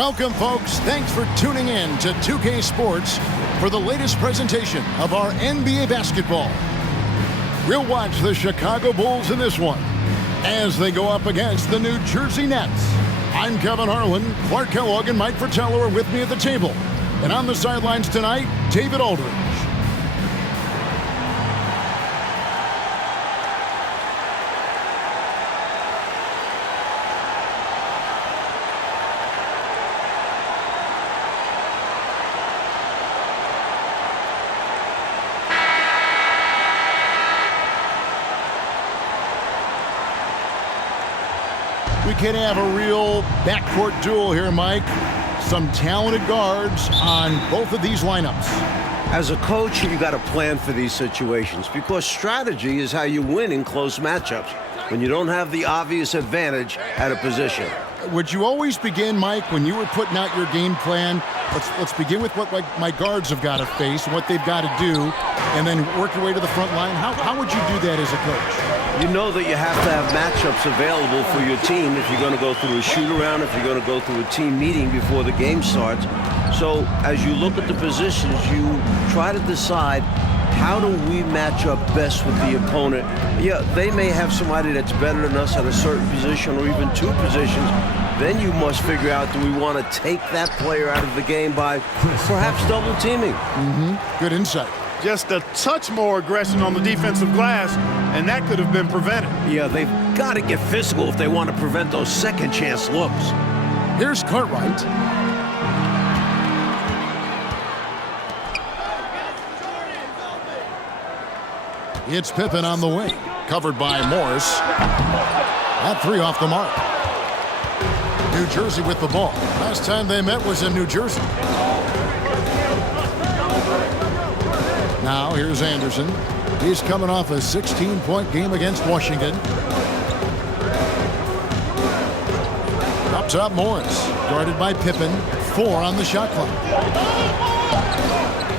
Welcome, folks. Thanks for tuning in to 2K Sports for the latest presentation of our NBA basketball. We'll watch the Chicago Bulls in this one as they go up against the New Jersey Nets. I'm Kevin Harlan. Clark Kellogg and Mike Fratello are with me at the table. And on the sidelines tonight, David Aldridge. We can have a real backcourt duel here, Mike. Some talented guards on both of these lineups. As a coach, you got to plan for these situations because strategy is how you win in close matchups when you don't have the obvious advantage at a position. Would you always begin, Mike, when you were putting out your game plan, let's begin with what my guards have got to face, what they've got to do, and then work your way to the front line? How would you do that as a coach? You know that you have to have matchups available for your team if you're going to go through a shoot-around, if you're going to go through a team meeting before the game starts. So as you look at the positions, you try to decide how do we match up best with the opponent. Yeah, they may have somebody that's better than us at a certain position or even two positions. Then you must figure out, do we want to take that player out of the game by perhaps double teaming? Good insight. Just a touch more aggression on the defensive glass, and that could have been prevented. Yeah, they've got to get physical if they want to prevent those second chance looks. Here's Cartwright. It's Pippen on the wing, covered by Morris. That three off the mark. New Jersey with the ball. Last time they met was in New Jersey. Now here's Anderson. He's coming off a 16-point game against Washington. Up top, Morris, guarded by Pippen. 4 on the shot clock.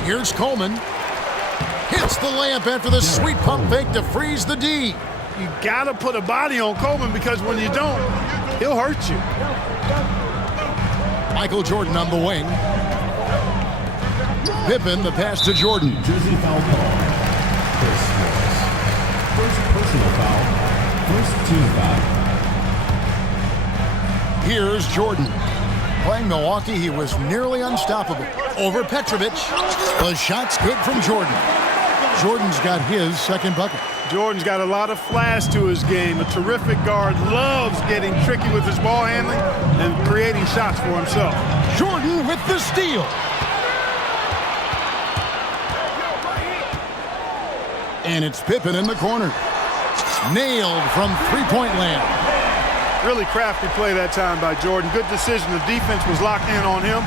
Here's Coleman. Hits the layup after the sweet pump fake to freeze the D. You got to put a body on Coleman because when you don't, he'll hurt you. Michael Jordan on the wing. Pippen, the pass to Jordan. Jersey foul call. First personal foul. First team foul. Here's Jordan. Playing Milwaukee, he was nearly unstoppable. Over Petrović. The shot's good from Jordan. Jordan's got his second bucket. Jordan's got a lot of flash to his game. A terrific guard, loves getting tricky with his ball handling and creating shots for himself. Jordan with the steal. And it's Pippen in the corner. Nailed from three-point land. Really crafty play that time by Jordan. Good decision. The defense was locked in on him.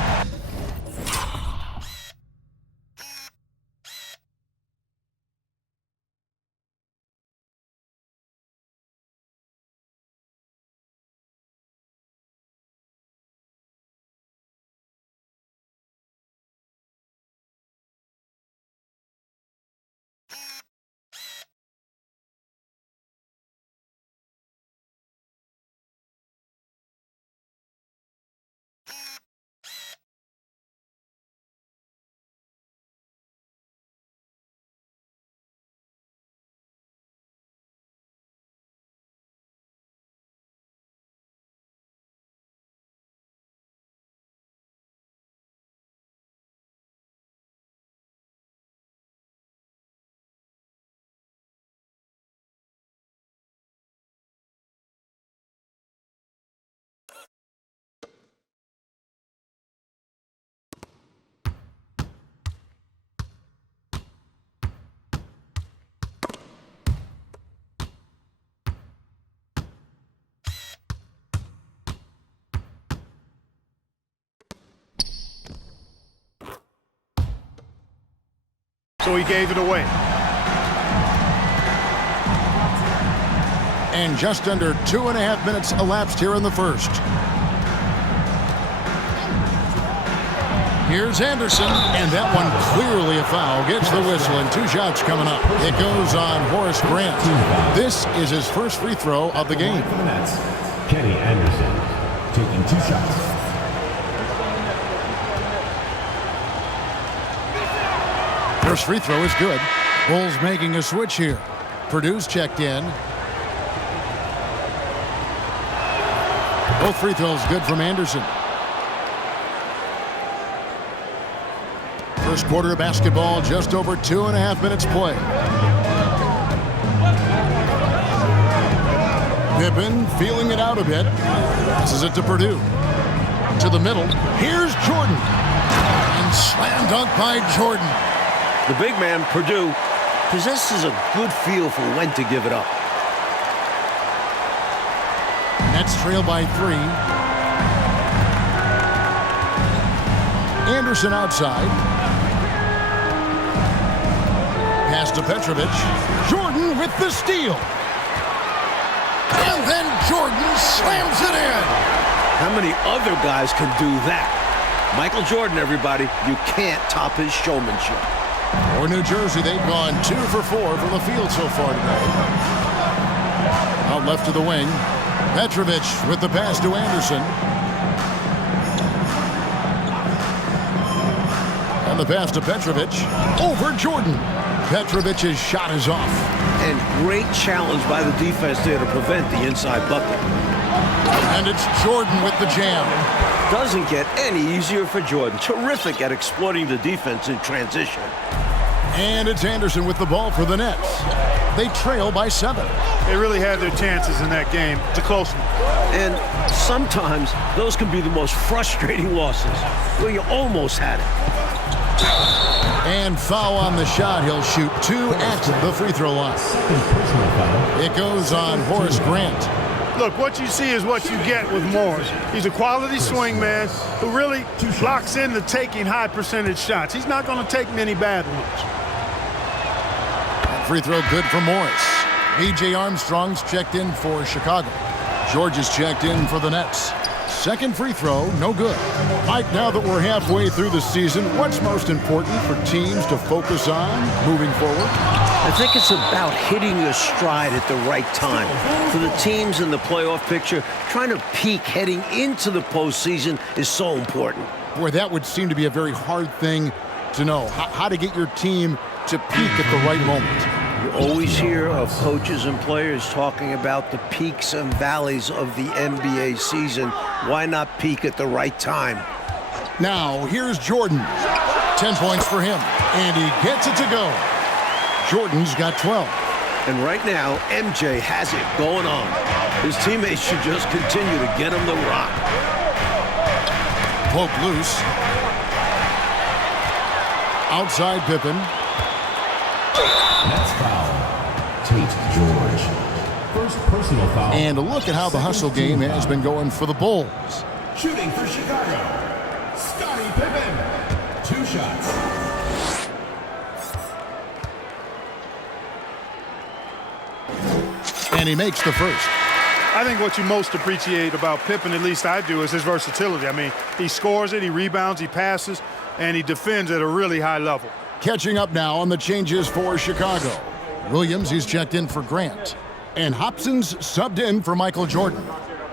So he gave it away. And just under 2.5 minutes elapsed here in the first. Here's Anderson, and that one clearly a foul. Gets the whistle, and 2 shots coming up. It goes on Horace Grant. This is his first free throw of the game. For the Nets, Kenny Anderson taking 2 shots. First free throw is good. Bulls making a switch here. Purdue's checked in. Both free throws good from Anderson. First quarter of basketball, just over 2.5 minutes play. Pippen feeling it out a bit. Passes it to Purdue. To the middle. Here's Jordan. And slam dunk by Jordan. The big man, Purdue, possesses a good feel for when to give it up. Nets trail by 3. Anderson outside. Pass to Petrović. Jordan with the steal. And then Jordan slams it in. How many other guys can do that? Michael Jordan, everybody. You can't top his showmanship. For New Jersey, they've gone 2 for 4 from the field so far today. Out left to the wing. Petrović with the pass to Anderson. And the pass to Petrović. Over Jordan. Petrovic's shot is off. And great challenge by the defense there to prevent the inside bucket. And it's Jordan with the jam. Doesn't get any easier for Jordan. Terrific at exploiting the defense in transition. And it's Anderson with the ball for the Nets. They trail by 7. They really had their chances in that game. It's a close one. And sometimes those can be the most frustrating losses, where you almost had it. And foul on the shot. He'll shoot 2 at the free throw line. It goes on Horace Grant. Look, what you see is what you get with Morris. He's a quality swing man who really locks into taking high percentage shots. He's not going to take many bad ones. Free throw good for Morris. B.J. Armstrong's checked in for Chicago. George is checked in for the Nets. Second free throw, no good. Mike, now that we're halfway through the season, what's most important for teams to focus on moving forward? I think it's about hitting your stride at the right time. For the teams in the playoff picture, trying to peak heading into the postseason is so important. Boy, that would seem to be a very hard thing to know. How to get your team to peak at the right moment. You always hear of coaches and players talking about the peaks and valleys of the NBA season. Why not peak at the right time? Now, here's Jordan. 10 points for him, and he gets it to go. Jordan's got 12. And right now, MJ has it going on. His teammates should just continue to get him the rock. Poke loose. Outside Pippen. That's foul. Tate George. First personal foul. And look at how the hustle game has been going for the Bulls. Shooting for Chicago. Scottie Pippen. 2 shots. And he makes the first. I think what you most appreciate about Pippen, at least I do, is his versatility. I mean, he scores it, he rebounds, he passes, and he defends at a really high level. Catching up now on the changes for Chicago. Williams, he's checked in for Grant. And Hobson's subbed in for Michael Jordan.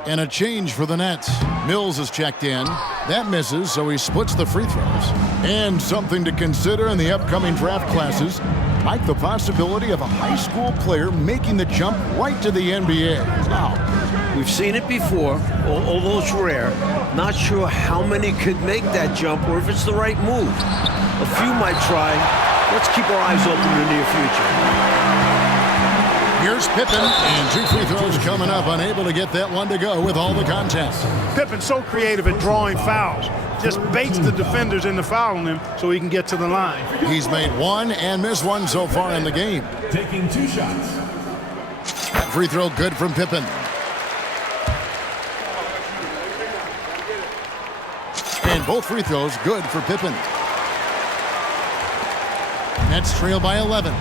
And a change for the Nets. Mills is checked in. That misses, so he splits the free throws. And something to consider in the upcoming draft classes, like the possibility of a high school player making the jump right to the NBA. Now, we've seen it before, although it's rare. Not sure how many could make that jump or if it's the right move. A few might try. Let's keep our eyes open in the near future. Here's Pippen, and 2 free throws coming up. Unable to get that one to go with all the contests. Pippen's so creative at drawing fouls. Just baits the defenders into fouling him so he can get to the line. He's made 1 and missed 1 so far in the game. Taking 2 shots. That free throw good from Pippen. And both free throws good for Pippen. Nets trail by 11.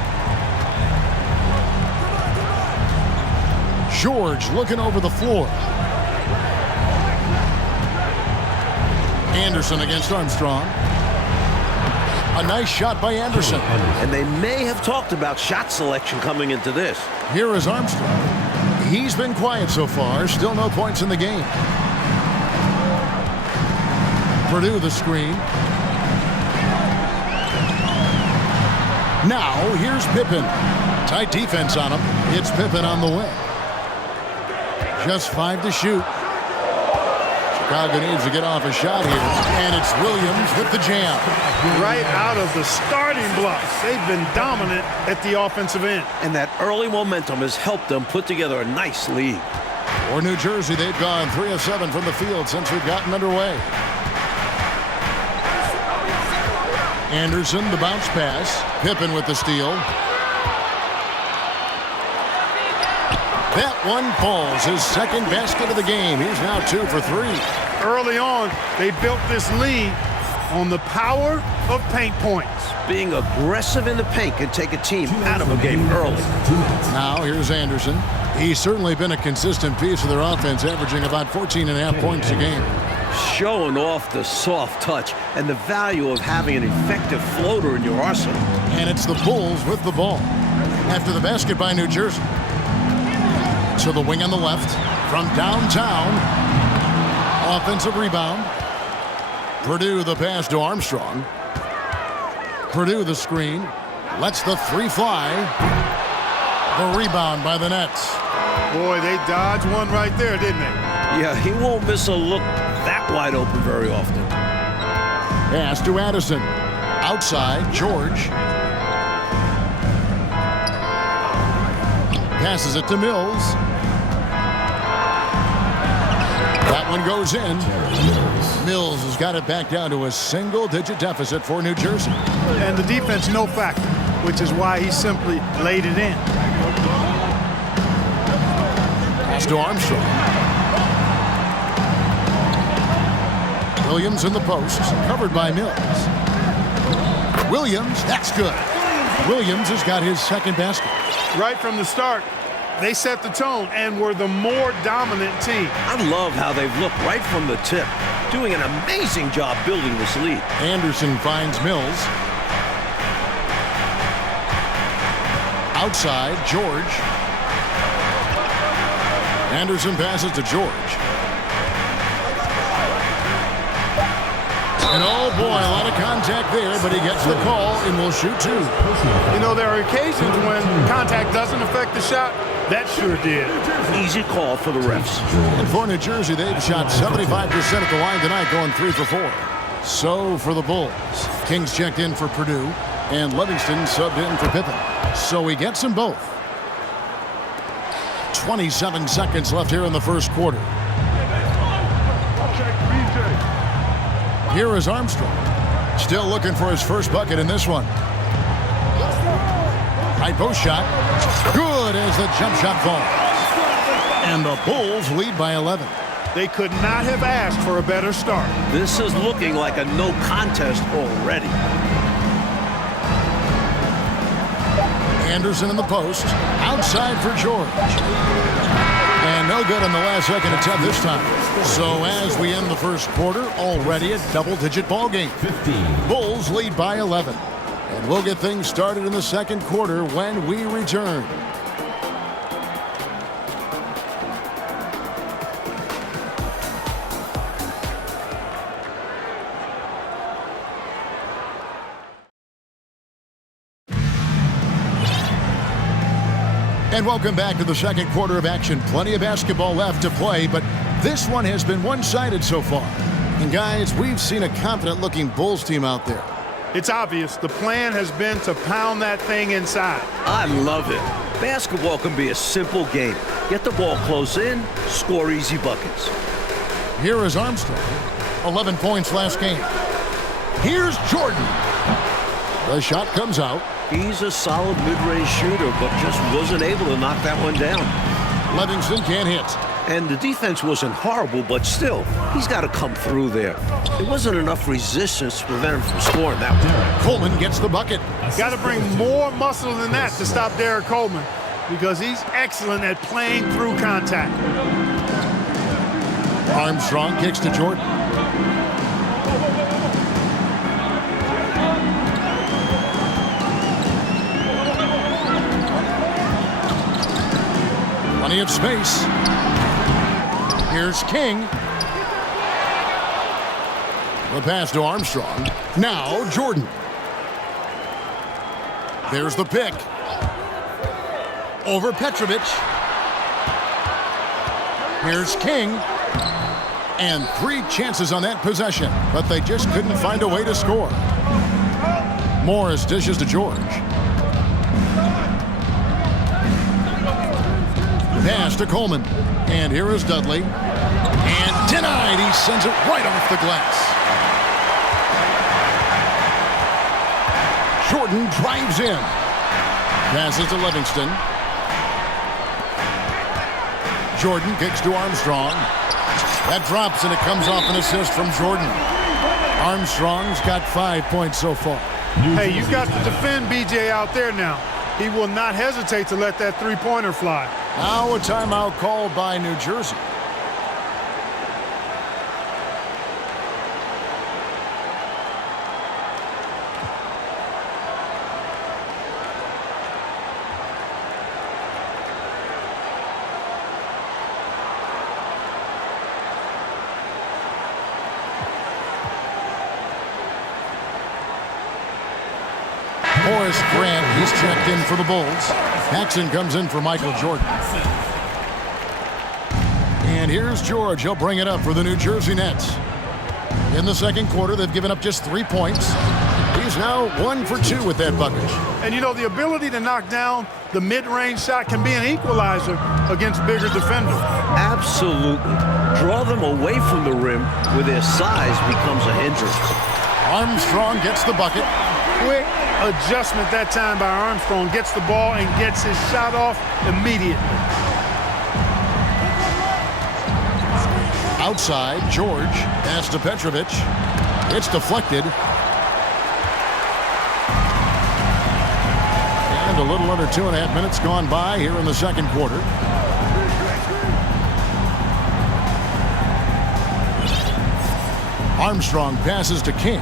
George looking over the floor. Anderson against Armstrong. A nice shot by Anderson. And they may have talked about shot selection coming into this. Here is Armstrong. He's been quiet so far. Still no points in the game. Purdue the screen. Now, here's Pippen. Tight defense on him. It's Pippen on the wing. Just 5 to shoot. Chicago needs to get off a shot here. And it's Williams with the jam. Right out of the starting blocks. They've been dominant at the offensive end. And that early momentum has helped them put together a nice lead. For New Jersey, they've gone 3 of 7 from the field since we've gotten underway. Anderson, the bounce pass. Pippen with the steal. That one falls. His second basket of the game. He's now 2 for 3. Early on, they built this lead on the power of paint points. Being aggressive in the paint can take a team out of a game early. Now here's Anderson. He's certainly been a consistent piece of their offense, averaging about 14.5 points a game. Showing off the soft touch and the value of having an effective floater in your arsenal. And it's the Bulls with the ball. After the basket by New Jersey. To the wing on the left. From downtown. Offensive rebound. Purdue the pass to Armstrong. Purdue the screen. Lets the 3 fly. The rebound by the Nets. Boy, they dodged one right there, didn't they? Yeah, he won't miss a look that wide open very often. Pass to Addison. Outside, George. Passes it to Mills. That one goes in. Mills has got it back down to a single-digit deficit for New Jersey. And the defense no factor, which is why he simply laid it in. Pass to Armstrong. Williams in the post, covered by Mills. Williams, that's good. Williams has got his second basket. Right from the start, they set the tone and were the more dominant team. I love how they've looked right from the tip, doing an amazing job building this lead. Anderson finds Mills. Outside, George. Anderson passes to George. And oh boy, a lot of contact there, but he gets the call and will shoot 2. You know, there are occasions when contact doesn't affect the shot. That sure did. Easy call for the refs. And for New Jersey, they've shot 75% at the line tonight, going 3 for 4. So for the Bulls, Kings checked in for Purdue, and Livingston subbed in for Pippen. So he gets them both. 27 seconds left here in the first quarter. Here is Armstrong. Still looking for his first bucket in this one. High post shot. Good as the jump shot falls. And the Bulls lead by 11. They could not have asked for a better start. This is looking like a no contest already. Anderson in the post. Outside for George. And no good on the last second attempt this time. So as we end the first quarter, already a double-digit ball game. 15. Bulls lead by 11. And we'll get things started in the second quarter when we return. And welcome back to the second quarter of action. Plenty of basketball left to play, but this one has been one-sided so far. And guys, we've seen a confident-looking Bulls team out there. It's obvious the plan has been to pound that thing inside. I love it. Basketball can be a simple game. Get the ball close in, score easy buckets. Here is Armstrong. 11 points last game. Here's Jordan. The shot comes out. He's a solid mid-range shooter, but just wasn't able to knock that one down. Livingston can't hit. And the defense wasn't horrible, but still, he's got to come through there. There wasn't enough resistance to prevent him from scoring that one. Coleman gets the bucket. Got to bring more muscle than that to stop Derek Coleman, because he's excellent at playing through contact. Armstrong kicks to Jordan. Plenty of space. Here's King. The pass to Armstrong. Now Jordan. There's the pick. Over Petrović. Here's King. And 3 chances on that possession, but they just couldn't find a way to score. Morris dishes to George. Pass to Coleman. And here is Dudley. And denied. He sends it right off the glass. Jordan drives in. Passes to Livingston. Jordan kicks to Armstrong. That drops, and it comes off an assist from Jordan. Armstrong's got 5 points so far. Hey, you got to defend BJ out there now. He will not hesitate to let that three-pointer fly. Now a timeout called by New Jersey. Horace Grant, he's checked in for the Bulls. Paxson comes in for Michael Jordan. And here's George. He'll bring it up for the New Jersey Nets. In the second quarter, they've given up just 3 points. He's now 1 for 2 with that bucket. And, you know, the ability to knock down the mid-range shot can be an equalizer against bigger defenders. Absolutely. Draw them away from the rim where their size becomes a hindrance. Armstrong gets the bucket. Quick adjustment that time by Armstrong. Gets the ball and gets his shot off immediately. Outside, George. Pass to Petrović. It's deflected. And a little under 2.5 minutes gone by here in the second quarter. Armstrong passes to King.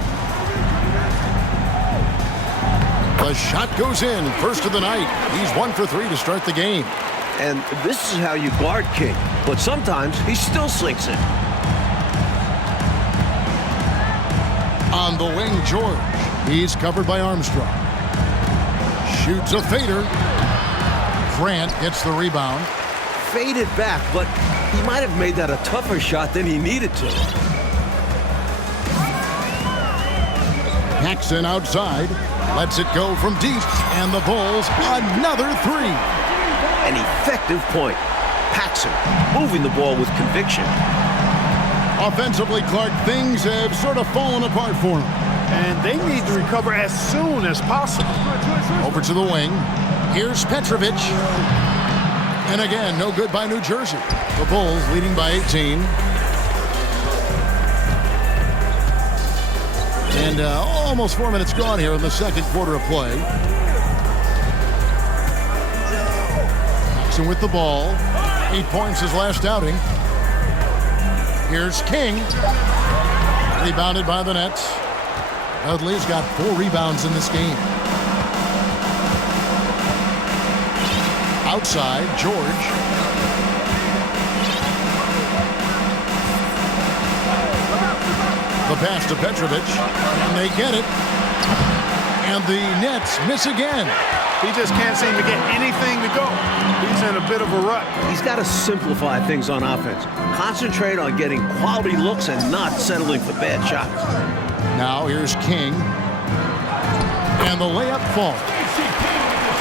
The shot goes in. First of the night. He's 1 for 3 to start the game. And this is how you guard King. But sometimes he still sinks it. On the wing, George. He's covered by Armstrong. Shoots a fader. Grant gets the rebound. Faded back, but he might have made that a tougher shot than he needed to. Paxson outside. Lets it go from deep. And the Bulls, another 3. An effective point. Paxson moving the ball with conviction. Offensively, Clark, things have sort of fallen apart for him. And they need to recover as soon as possible. Over to the wing. Here's Petrović. And again, no good by New Jersey. The Bulls leading by 18. And almost 4 minutes gone here in the second quarter of play. Paxson with the ball. 8 points his last outing. Here's King. Rebounded by the Nets. Dudley's got 4 rebounds in this game. Outside, George. The pass to Petrović. And they get it. And the Nets miss again. He just can't seem to get anything to go. He's in a bit of a rut. He's got to simplify things on offense. Concentrate on getting quality looks and not settling for bad shots. Now here's King. And the layup falls.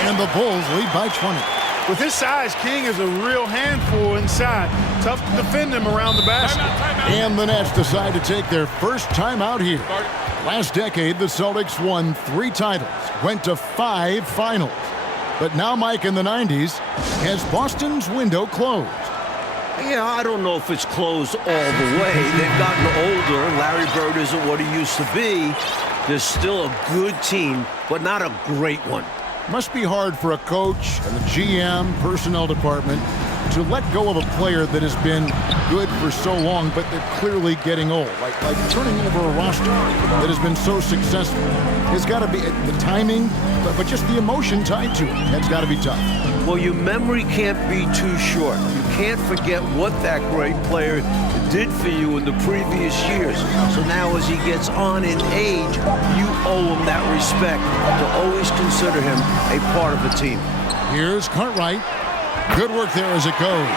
And the Bulls lead by 20. With his size, King is a real handful inside. Tough to defend him around the basket. And the Nets decide to take their first time out here. Last decade, the Celtics won 3 titles, went to 5 finals. But now, Mike, in the 90s, has Boston's window closed? Yeah, I don't know if it's closed all the way. They've gotten older. Larry Bird isn't what he used to be. They're still a good team, but not a great one. Must be hard for a coach and the GM personnel department to let go of a player that has been good for so long, but they're clearly getting old. Like turning over a roster that has been so successful. It's got to be the timing, but just the emotion tied to it. That's got to be tough. Well, your memory can't be too short. You can't forget what that great player did for you in the previous years. So now as he gets on in age, you owe him that respect to always consider him a part of the team. Here's Cartwright. Good work there as it goes.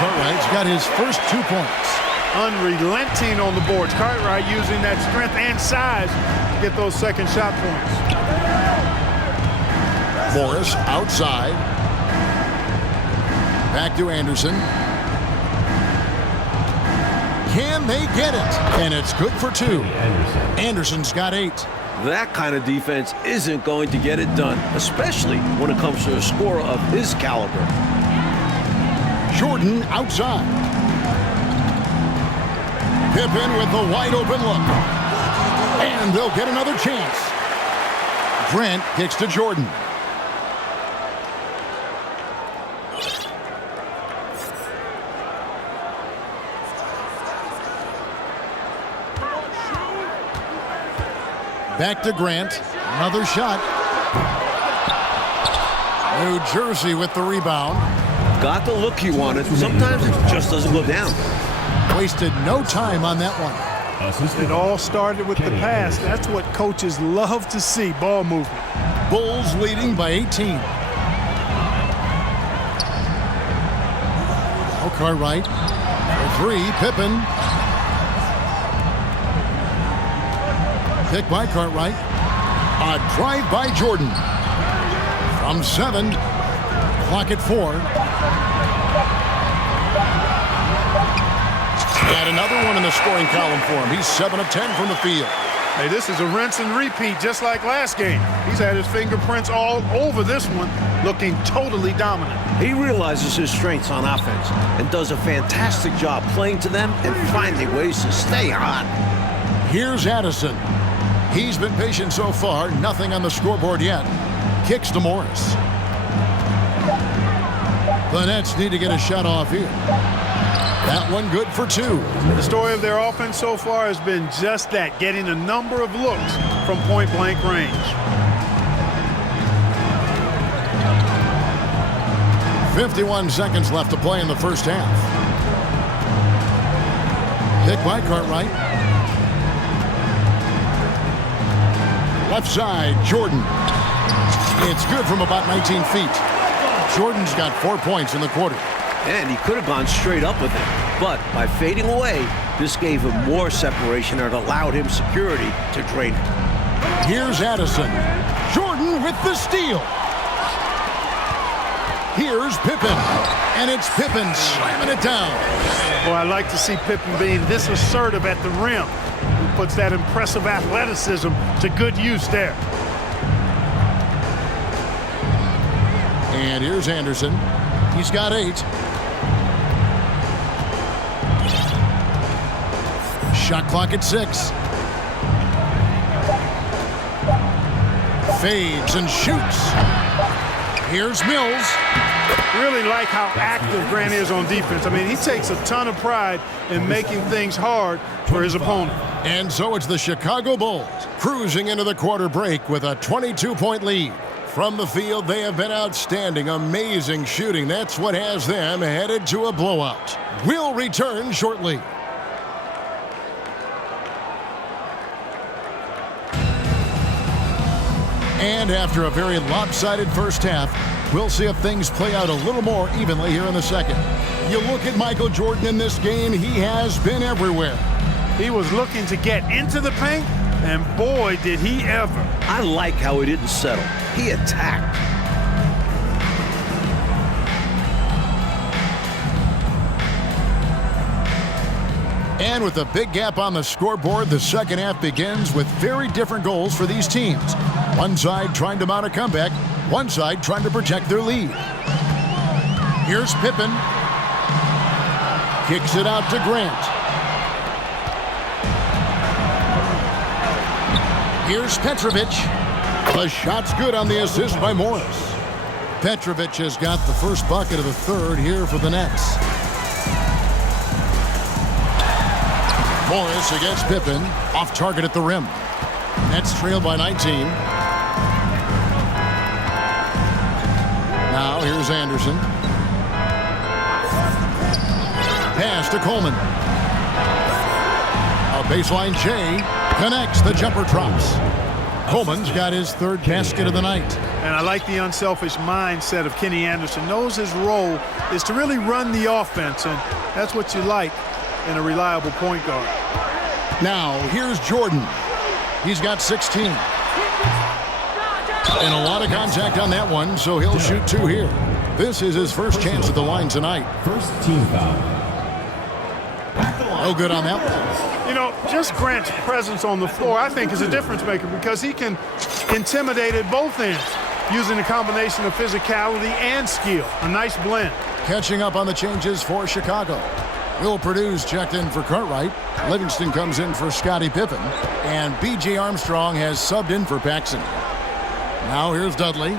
Cartwright's got his first 2 points. Unrelenting on the boards. Cartwright using that strength and size to get those second shot points. Morris outside. Back to Anderson. Can they get it? And it's good for 2. Anderson's got 8. That kind of defense isn't going to get it done, especially when it comes to a scorer of his caliber. Jordan outside. Pippen with the wide open look. And they'll get another chance. Grant kicks to Jordan. Back to Grant. Another shot. New Jersey with the rebound. Got the look he wanted. Sometimes it just doesn't go down. Wasted no time on that one. It all started with the pass. That's what coaches love to see, ball movement. Bulls leading by 18. Oh, Cartwright for 3. Pippen. Pick by Cartwright. A drive by Jordan. From 7. Clock at 4. And another one in the scoring column for him. He's 7 of 10 from the field. Hey, this is a rinse and repeat just like last game. He's had his fingerprints all over this one, looking totally dominant. He realizes his strengths on offense and does a fantastic job playing to them and finding ways to stay hot. Here's Addison. He's been patient so far. Nothing on the scoreboard yet. Kicks to Morris. The Nets need to get a shot off here. That one good for 2. The story of their offense so far has been just that, getting a number of looks from point-blank range. 51 seconds left to play in the first half. Pick by Cartwright. Left side, Jordan. It's good from about 19 feet. Jordan's got 4 points in the quarter. And he could have gone straight up with it. But by fading away, this gave him more separation and allowed him security to drain it. Here's Addison. Jordan with the steal. Here's Pippen. And it's Pippen slamming it down. Boy, I like to see Pippen being this assertive at the rim. He puts that impressive athleticism to good use there. And here's Anderson. He's got 8. Shot clock at 6. Fades and shoots. Here's Mills. Really like how active Grant is on defense. I mean, he takes a ton of pride in making things hard for his opponent. And so it's the Chicago Bulls cruising into the quarter break with a 22-point lead. From the field, they have been outstanding, amazing shooting. That's what has them headed to a blowout. We'll return shortly. And after a very lopsided first half, we'll see if things play out a little more evenly here in the second. You look at Michael Jordan in this game, he has been everywhere. He was looking to get into the paint, and boy, did he ever. I like how he didn't settle. He attacked. And with a big gap on the scoreboard, the second half begins with very different goals for these teams. One side trying to mount a comeback, one side trying to protect their lead. Here's Pippen. Kicks it out to Grant. Here's Petrović. The shot's good on the assist by Morris. Petrović has got the first bucket of the third here for the Nets. Morris against Pippen. Off target at the rim. Nets trail by 19. Now here's Anderson. Pass to Coleman. A baseline J connects. The jumper drops. Coleman's got his third basket of the night. And I like the unselfish mindset of Kenny Anderson. Knows his role is to really run the offense, and that's what you like in a reliable point guard. Now, here's Jordan. He's got 16. And a lot of contact on that one, so he'll shoot 2 here. This is his first chance at the line tonight. First team foul. No good on that one. You know, just Grant's presence on the floor, I think, is a difference maker because he can intimidate at both ends using a combination of physicality and skill. A nice blend. Catching up on the changes for Chicago. Will Purdue's checked in for Cartwright. Livingston comes in for Scottie Pippen. And B.J. Armstrong has subbed in for Paxson. Now here's Dudley.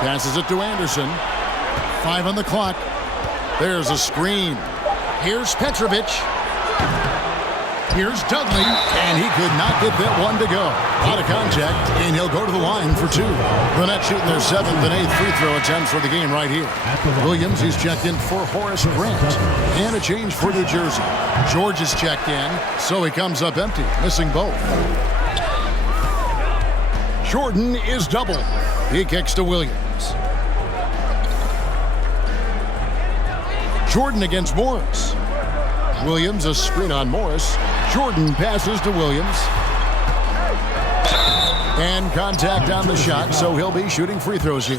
Passes it to Anderson. 5 on the clock. There's a screen. Here's Petrović. Here's Dudley, and he could not get that one to go. Out of contact, and he'll go to the line for 2. The Nets shooting their 7th and 8th free throw attempts for the game right here. Williams, he's checked in for Horace Grant. And a change for New Jersey. George is checked in, so he comes up empty, missing both. Jordan is double. He kicks to Williams. Jordan against Morris. Williams, a screen on Morris. Jordan passes to Williams. And contact on the shot, so he'll be shooting free throws here.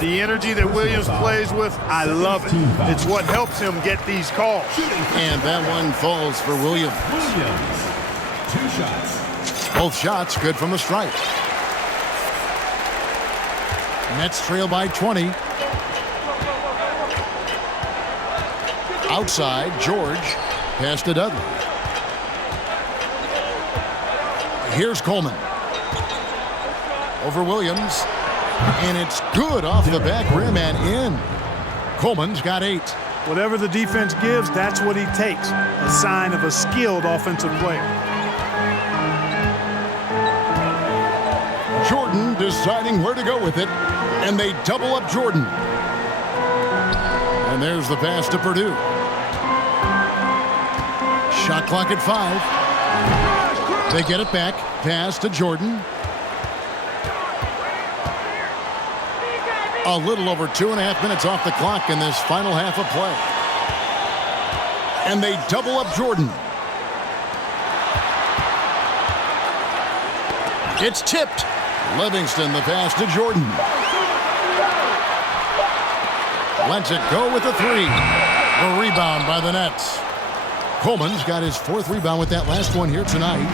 The energy that Williams plays with, I love it. It's what helps him get these calls. And that one falls for Williams. 2 shots. Both shots good from the stripe. Nets trail by 20. Outside, George. Pass to Dudley. Here's Coleman. Over Williams. And it's good off the back rim and in. Coleman's got 8. Whatever the defense gives, that's what he takes. A sign of a skilled offensive player. Jordan deciding where to go with it. And they double up Jordan. And there's the pass to Purdue. Shot clock at 5. They get it back. Pass to Jordan. A little over 2.5 minutes off the clock in this final half of play. And they double up Jordan. It's tipped. Livingston, the pass to Jordan. Lets it go with the 3. The rebound by the Nets. Coleman's got his 4th rebound with that last one here tonight.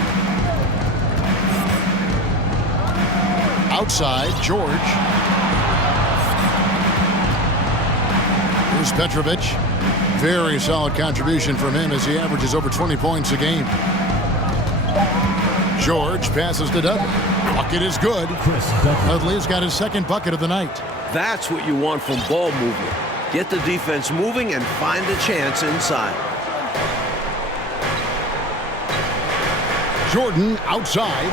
Outside, George. Here's Petrović. Very solid contribution from him as he averages over 20 points a game. George passes to Dudley. Bucket is good. Dudley's got his 2nd bucket of the night. That's what you want from ball movement. Get the defense moving and find a chance inside. Jordan outside.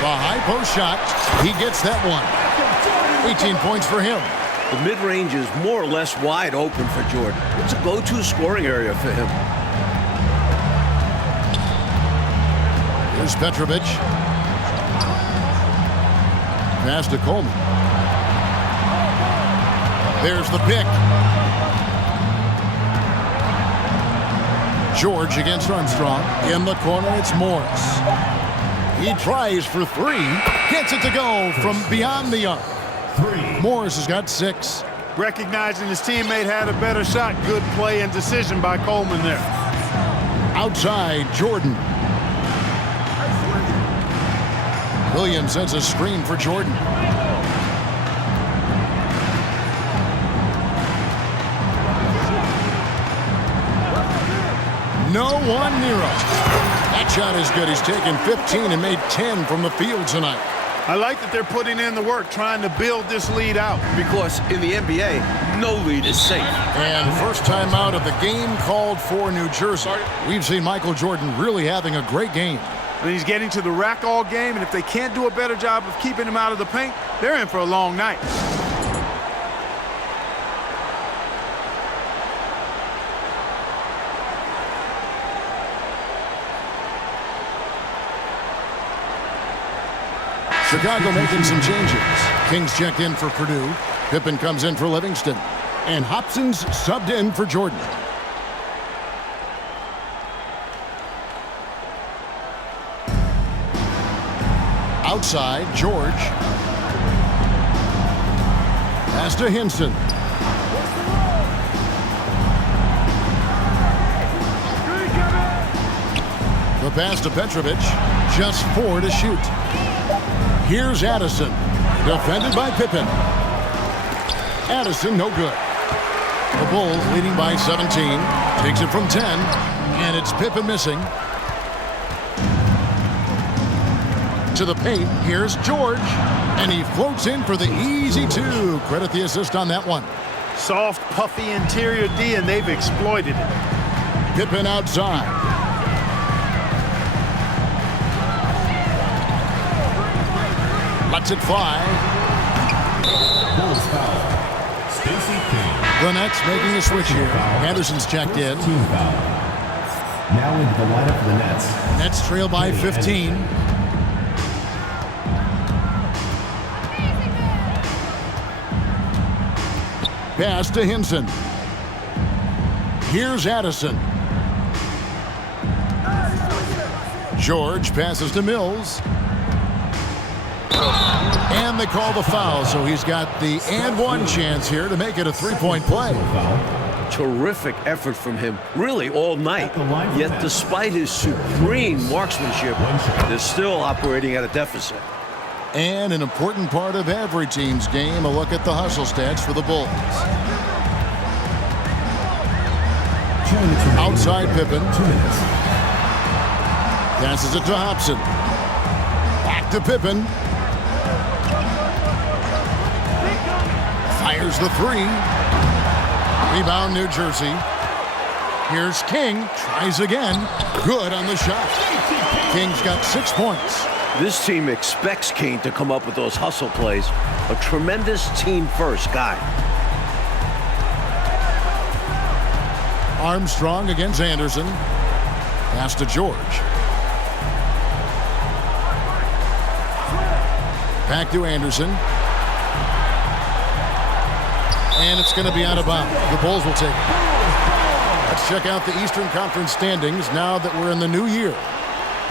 The high post shot. He gets that one. 18 points for him. The mid-range is more or less wide open for Jordan. It's a go-to scoring area for him. Here's Petrović. Pass to Coleman. There's the pick. George against Armstrong. In the corner, it's Morris. He tries for 3. Gets it to go from beyond the arc. 3. Morris has got 6. Recognizing his teammate had a better shot. Good play and decision by Coleman there. Outside, Jordan. Williams sends a screen for Jordan. No one near him. That shot is good. He's taken 15 and made 10 from the field tonight. I like that they're putting in the work, trying to build this lead out. Because in the NBA, no lead is safe. And first time out of the game called for New Jersey. We've seen Michael Jordan really having a great game. And he's getting to the rack all game, and if they can't do a better job of keeping him out of the paint, they're in for a long night. Chicago making some changes. Kings checked in for Purdue. Pippen comes in for Livingston. And Hobson's subbed in for Jordan. Outside, George. Pass to Hinson. The pass to Petrović. Just 4 to shoot. Here's Addison. Defended by Pippen. Addison, no good. The Bulls leading by 17. Takes it from 10. And it's Pippen missing. To the paint. Here's George. And he floats in for the easy 2. Credit the assist on that one. Soft, puffy interior D, and they've exploited it. Pippen outside. Lets it fly. Bulls foul. Stacey King. The Nets making a switch here. Anderson's checked in. Team foul. Now into the lineup for the Nets. Nets trail by 15. Pass to Hinson. Here's Addison. George passes to Mills. And they call the foul, so he's got the and one chance here to make it a three-point play. Terrific effort from him, really all night. Yet despite his supreme marksmanship, they're still operating at a deficit. And an important part of every team's game, a look at the hustle stats for the Bulls. Outside Pippen. 2 minutes. Passes it to Hobson. Back to Pippen. Fires the 3. Rebound New Jersey. Here's King. Tries again. Good on the shot. King's got 6 points. This team expects King to come up with those hustle plays. A tremendous team-first guy. Armstrong against Anderson. Pass to George. Back to Anderson. And it's going to be out of bounds. The Bulls will take it. Let's check out the Eastern Conference standings now that we're in the new year.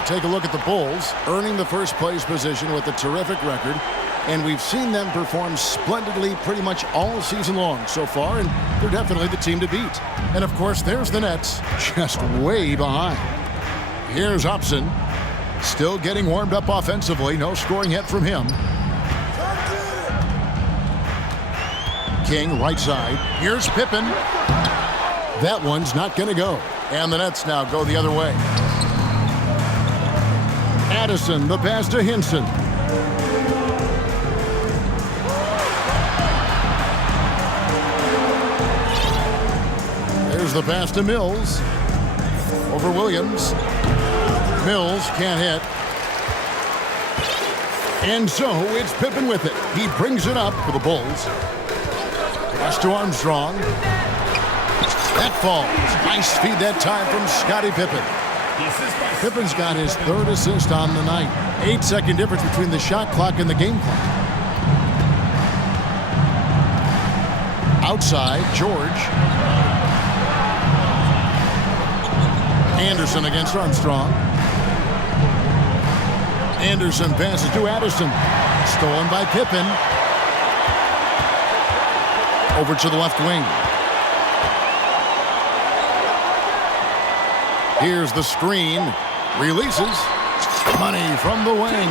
Take a look at the Bulls, earning the first place position with a terrific record. And we've seen them perform splendidly pretty much all season long so far, and they're definitely the team to beat. And of course, there's the Nets, just way behind. Here's Hobson, still getting warmed up offensively. No scoring yet from him. King, right side. Here's Pippen. That one's not going to go. And the Nets now go the other way. Addison, the pass to Hinson. There's the pass to Mills. Over Williams. Mills can't hit. And so it's Pippen with it. He brings it up for the Bulls. Pass to Armstrong. That falls. Nice feed that time from Scottie Pippen. Pippen's got his 3rd assist on the night. 8-second difference between the shot clock and the game clock. Outside, George. Anderson against Armstrong. Anderson passes to Addison. Stolen by Pippen. Over to the left wing. Here's the screen. Releases. Money from the wing.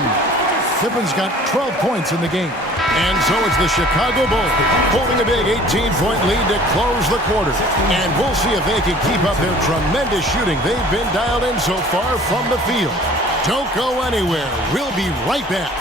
Pippen's got 12 points in the game. And so it's the Chicago Bulls holding a big 18-point lead to close the quarter. And we'll see if they can keep up their tremendous shooting they've been dialed in so far from the field. Don't go anywhere. We'll be right back.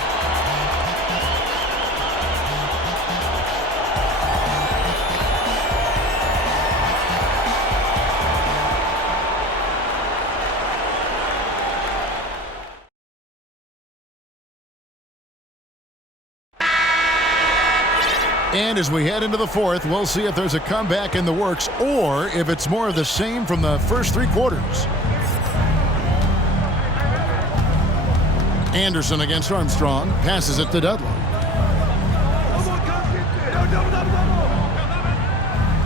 And as we head into the fourth, we'll see if there's a comeback in the works or if it's more of the same from the first three quarters. Anderson against Armstrong. Passes it to Dudley.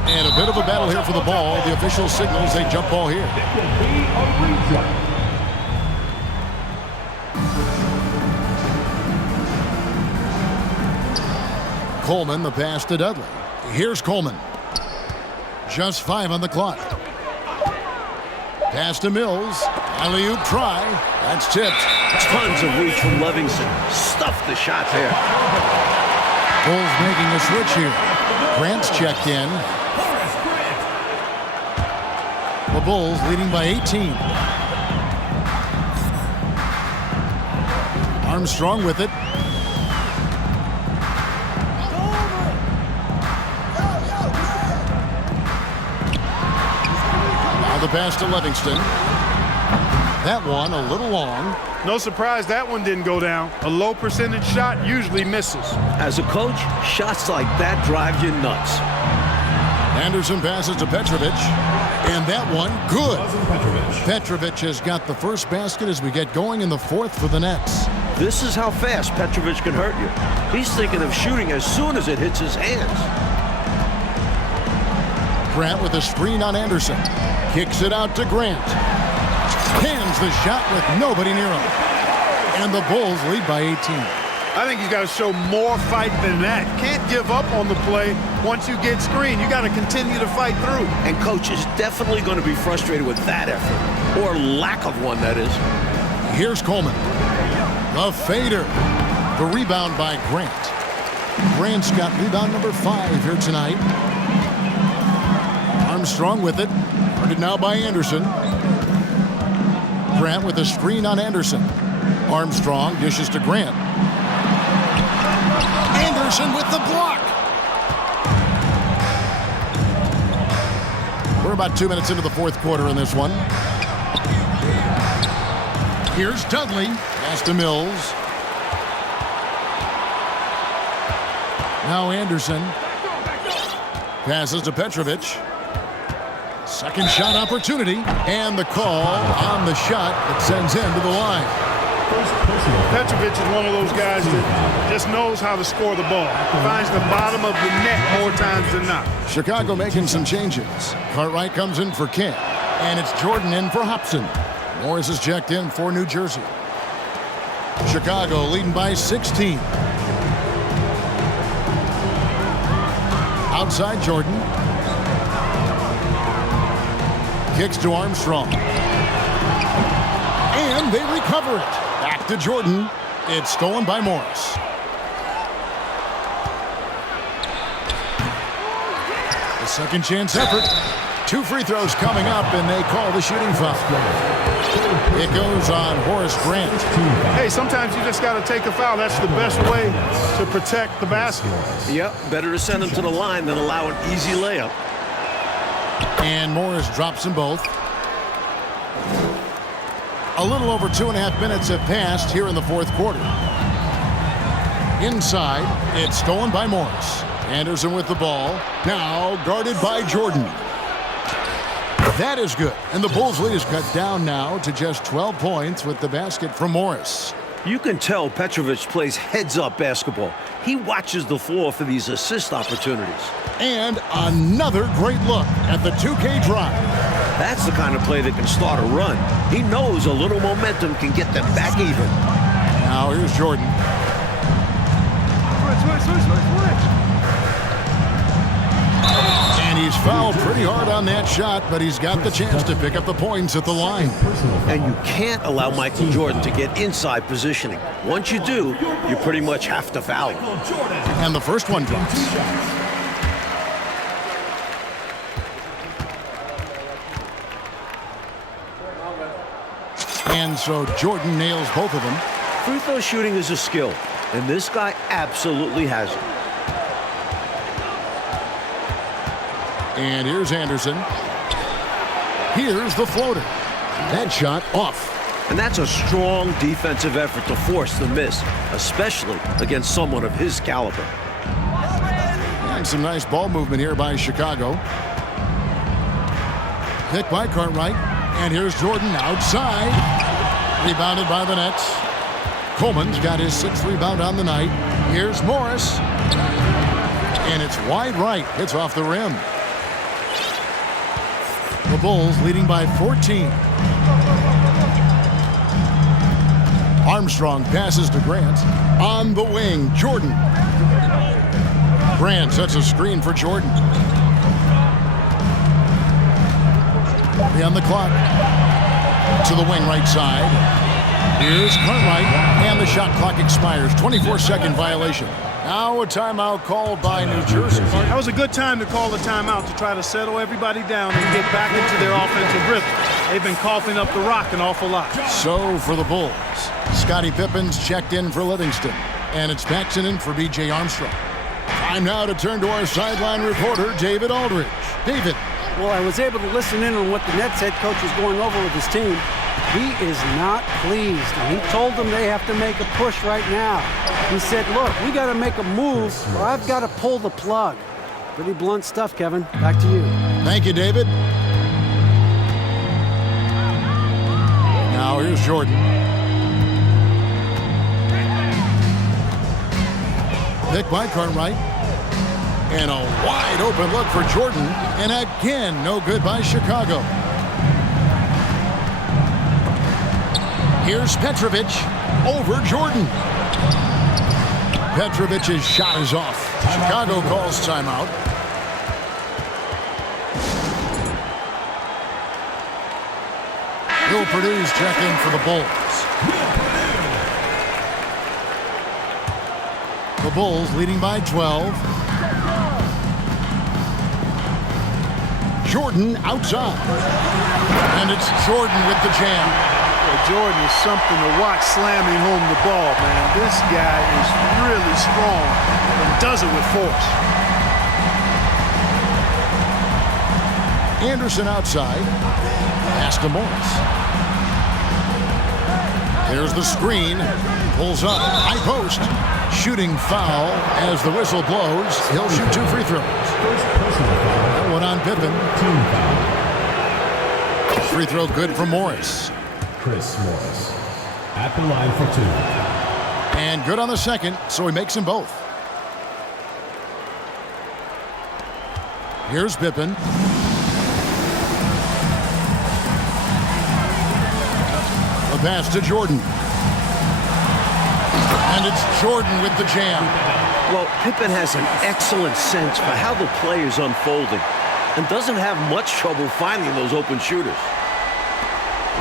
And a bit of a battle here for the ball. The official signals a jump ball here. Coleman, the pass to Dudley. Here's Coleman. Just 5 on the clock. Pass to Mills. Alley-oop try. That's tipped. Tons of reach from Livingston. Stuffed the shot there. Bulls making a switch here. Grant's checked in. The Bulls leading by 18. Armstrong with it. The pass to Livingston. That one a little long. No surprise that one didn't go down. A low percentage shot usually misses. As a coach, shots like that drive you nuts. Anderson passes to Petrović. And that one, good. Petrović has got the first basket as we get going in the fourth for the Nets. This is how fast Petrović can hurt you. He's thinking of shooting as soon as it hits his hands. Grant with a screen on Anderson. Kicks it out to Grant. Cans the shot with nobody near him. And the Bulls lead by 18. I think he's got to show more fight than that. Can't give up on the play once you get screened. You got to continue to fight through. And coach is definitely going to be frustrated with that effort. Or lack of one, that is. Here's Coleman. The fader. The rebound by Grant. Grant's got rebound number 5 here tonight. Armstrong with it. Guarded now by Anderson. Grant with a screen on Anderson. Armstrong dishes to Grant. Anderson with the block. We're about 2 minutes into the fourth quarter in this one. Here's Dudley. Pass to Mills. Now Anderson. Passes to Petrović. Second shot opportunity, and the call on the shot that sends him to the line. Petrović is one of those guys that just knows how to score the ball. Finds the bottom of the net more times than not. Chicago making some changes. Cartwright comes in for Kent, and it's Jordan in for Hobson. Morris is checked in for New Jersey. Chicago leading by 16. Outside Jordan. Kicks to Armstrong. And they recover it. Back to Jordan. It's stolen by Morris. The second chance effort. 2 free throws coming up, and they call the shooting foul. It goes on Horace Grant. Hey, sometimes you just got to take a foul. That's the best way to protect the basket. Yep, better to send them to the line than allow an easy layup. And Morris drops them both. A little over 2.5 minutes have passed here in the fourth quarter. Inside, it's stolen by Morris. Anderson with the ball. Now guarded by Jordan. That is good. And the Bulls' lead is cut down now to just 12 points with the basket from Morris. You can tell Petrović plays heads-up basketball. He watches the floor for these assist opportunities. And another great look at the 2K drive. That's the kind of play that can start a run. He knows a little momentum can get them back even. Now here's Jordan. And he He's fouled pretty hard on that shot, but he's got the chance to pick up the points at the line. And you can't allow Michael Jordan to get inside positioning. Once you do, you pretty much have to foul him. And the first one drops. And so Jordan nails both of them. Free throw shooting is a skill, and this guy absolutely has it. And here's Anderson. Here's the floater. That shot off. And that's a strong defensive effort to force the miss, especially against someone of his caliber. And some nice ball movement here by Chicago. Pick by Cartwright. And here's Jordan outside. Rebounded by the Nets. Coleman's got his 6th rebound on the night. Here's Morris. And it's wide right. It's off the rim. The Bulls leading by 14. Armstrong passes to Grant. On the wing, Jordan. Grant sets a screen for Jordan. On the clock. To the wing right side. Here's Cartwright. And the shot clock expires. 24-second violation. Now a timeout called by New Jersey. That was a good time to call the timeout to try to settle everybody down and get back into their offensive rhythm. They've been coughing up the rock an awful lot. So for the Bulls, Scottie Pippen's checked in for Livingston. And it's Paxson in for B.J. Armstrong. Time now to turn to our sideline reporter, David Aldridge. David. Well, I was able to listen in on what the Nets head coach was going over with his team. He is not pleased, and he told them they have to make a push right now. He said, look, we got to make a move, or I've got to pull the plug. Pretty blunt stuff, Kevin. Back to you. Thank you, David. Now here's Jordan. Pick by Cartwright. And a wide open look for Jordan. And again, no good by Chicago. Here's Petrović over Jordan. Petrovic's shot is off. Chicago calls timeout. Bill Purdue's check in for the Bulls. The Bulls leading by 12. Jordan outside. And it's Jordan with the jam. Well, Jordan is something to watch slamming home the ball, man. This guy is really strong and does it with force. Anderson outside. Pass to Morris. There's the screen. Pulls up. High post. Shooting foul as the whistle blows. He'll shoot 2 free throws. That one on Pippen. Free throw good for Morris. Chris Morris at the line for 2. And good on the second, so he makes them both. Here's Pippen. A pass to Jordan. And it's Jordan with the jam. Well, Pippen has an excellent sense for how the play is unfolding and doesn't have much trouble finding those open shooters.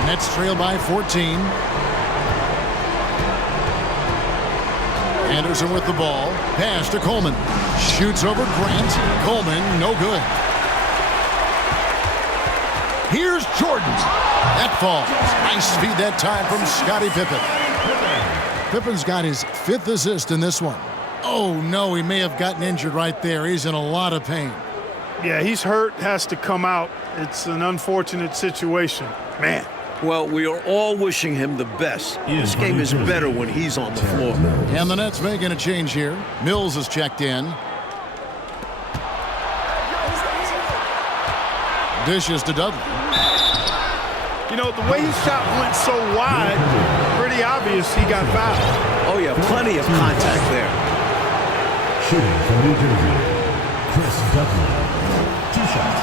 Nets trail by 14. Anderson with the ball. Pass to Coleman. Shoots over Grant. Coleman, no good. Here's Jordan. That falls. Nice speed that time from Scottie Pippen. Pippen's got his 5th assist in this one. Oh, no, he may have gotten injured right there. He's in a lot of pain. Yeah, he's hurt, has to come out. It's an unfortunate situation. Man. Well, we are all wishing him the best. This game is better when he's on the floor. And the Nets making a change here. Mills is checked in. Dishes to Dudley. You know, the way his shot went so wide, pretty obvious he got fouled. Oh, yeah, plenty of contact there. Shooting from New Jersey, Chris Dudley. 2 shots.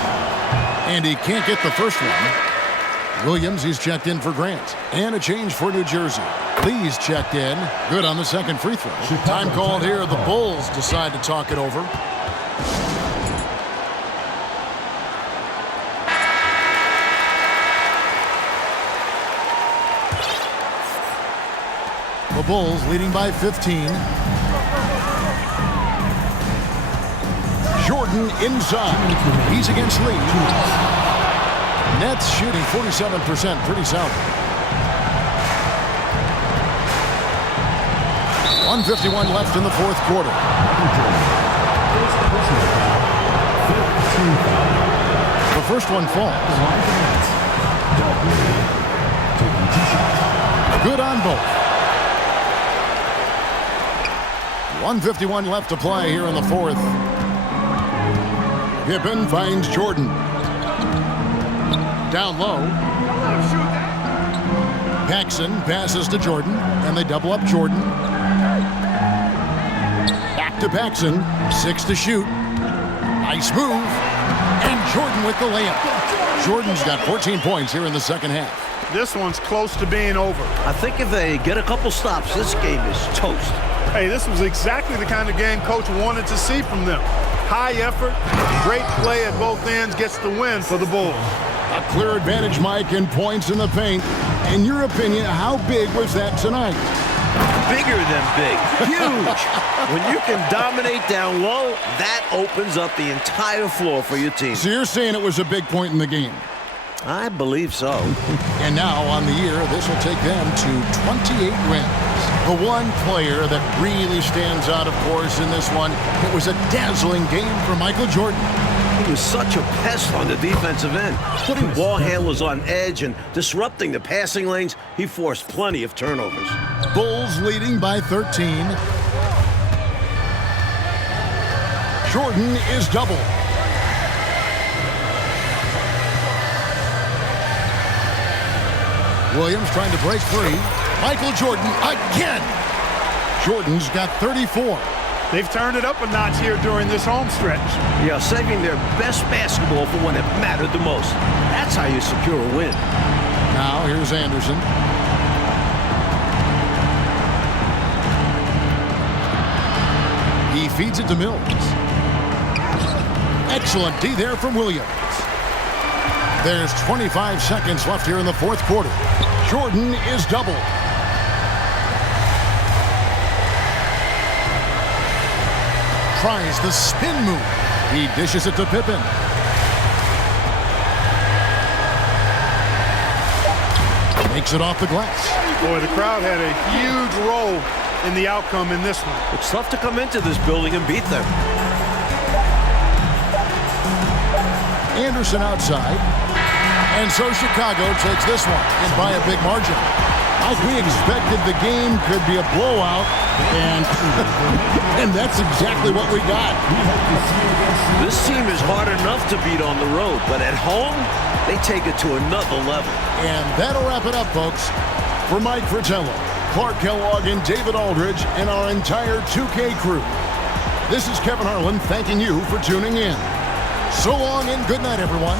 And he can't get the first one. Williams, he's checked in for Grant. And a change for New Jersey. Lee's checked in. Good on the second free throw. Time called here. The Bulls decide to talk it over. Bulls leading by 15. Jordan inside. He's against Lee. Nets shooting 47%, pretty solid. 1:51 left in the fourth quarter. The first one falls. Good on both. 1:51 left to play here in the fourth. Pippen finds Jordan. Down low. Paxson passes to Jordan, and they double up Jordan. Back to Paxson. 6 to shoot. Nice move. And Jordan with the layup. Jordan's got 14 points here in the second half. This one's close to being over. I think if they get a couple stops, this game is toast. Hey, this was exactly the kind of game Coach wanted to see from them. High effort, great play at both ends, gets the win for the Bulls. A clear advantage, Mike, in points in the paint. In your opinion, how big was that tonight? Bigger than big. Huge. When you can dominate down low, that opens up the entire floor for your team. So you're saying it was a big point in the game? I believe so. And now on the year, this will take them to 28 wins. The one player that really stands out, of course, in this one, it was a dazzling game for Michael Jordan. He was such a pest on the defensive end, putting ball handlers on edge and disrupting the passing lanes. He forced plenty of turnovers. Bulls leading by 13. Jordan is doubled. Williams trying to break free. Michael Jordan again. Jordan's got 34. They've turned it up a notch here during this home stretch. Yeah, saving their best basketball for when it mattered the most. That's how you secure a win. Now here's Anderson. He feeds it to Mills. Excellent D there from Williams. There's 25 seconds left here in the fourth quarter. Jordan is doubled. Tries the spin move. He dishes it to Pippen. Makes it off the glass. Boy, the crowd had a huge role in the outcome in this one. It's tough to come into this building and beat them. Anderson outside. And so Chicago takes this one, and by a big margin. Like we expected, the game could be a blowout, and that's exactly what we got. This team is hard enough to beat on the road, but at home, they take it to another level. And that'll wrap it up, folks. For Mike Fratello, Clark Kellogg, and David Aldridge, and our entire 2K crew, this is Kevin Harlan thanking you for tuning in. So long and good night, everyone.